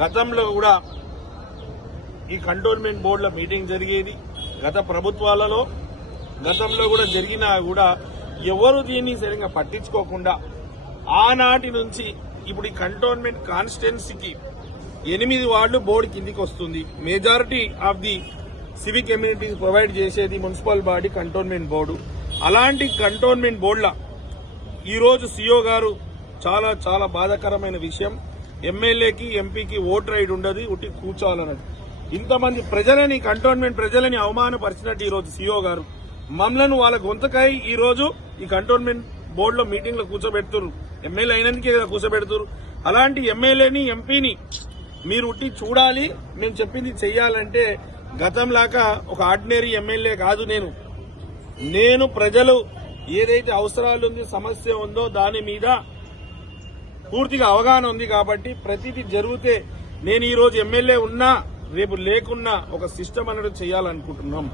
గతంలో కూడా ఈ కంటోన్మెంట్ బోర్డుల మీటింగ్ జరిగేది. గత ప్రభుత్వాలలో గతంలో కూడా జరిగినా కూడా ఎవరు దీన్ని సరిగ్గా పట్టించుకోకుండా ఆనాటి నుంచి ఇప్పుడు ఈ కంటోన్మెంట్ కాన్స్టిట్యున్సీకి 8 వార్డులు బోర్డు కిందికి వస్తుంది. Majority of the civic communities provide చేసేది మున్సిపల్ బాడీ కంటోన్మెంట్ బోర్డు. అలాంటి కంటోన్మెంట్ బోర్డుల ఈరోజు సీఓ గారు చాలా చాలా బాధాకరమైన విషయం, ఎమ్మెల్యేకి ఎంపీకి ఓటు రైడ్ ఉండదు, ఉట్టి కూర్చోవాలన్నది. ఇంతమంది ప్రజలని కంటోన్మెంట్ ప్రజలని అవమానపరిచినట్టు ఈరోజు సీఓ గారు మమ్మలను వాళ్ళ గొంతకై ఈరోజు ఈ కంటోన్మెంట్ బోర్డులో మీటింగ్ లో కూర్చోబెడుతున్నారు. ఎమ్మెల్యే అయినందుకే కూర్చోబెడుతున్నారు. అలాంటి ఎమ్మెల్యేని ఎంపీని మీరు ఉట్టి చూడాలి, మేము చెప్పింది చెయ్యాలంటే గతంలాగా ఒక ఆర్డినరీ ఎమ్మెల్యే కాదు. నేను ప్రజలు ఏదైతే అవసరాలు ఉంది, సమస్య ఉందో దాని మీద పూర్తిగా అవగాహన ఉంది కాబట్టి ప్రతిదీ జరిగితే నేను ఈ రోజు ఎమ్మెల్యే ఉన్నా రేపు లేకున్నా ఒక సిస్టమ్ అనేది చేయాలనుకుంటున్నాం.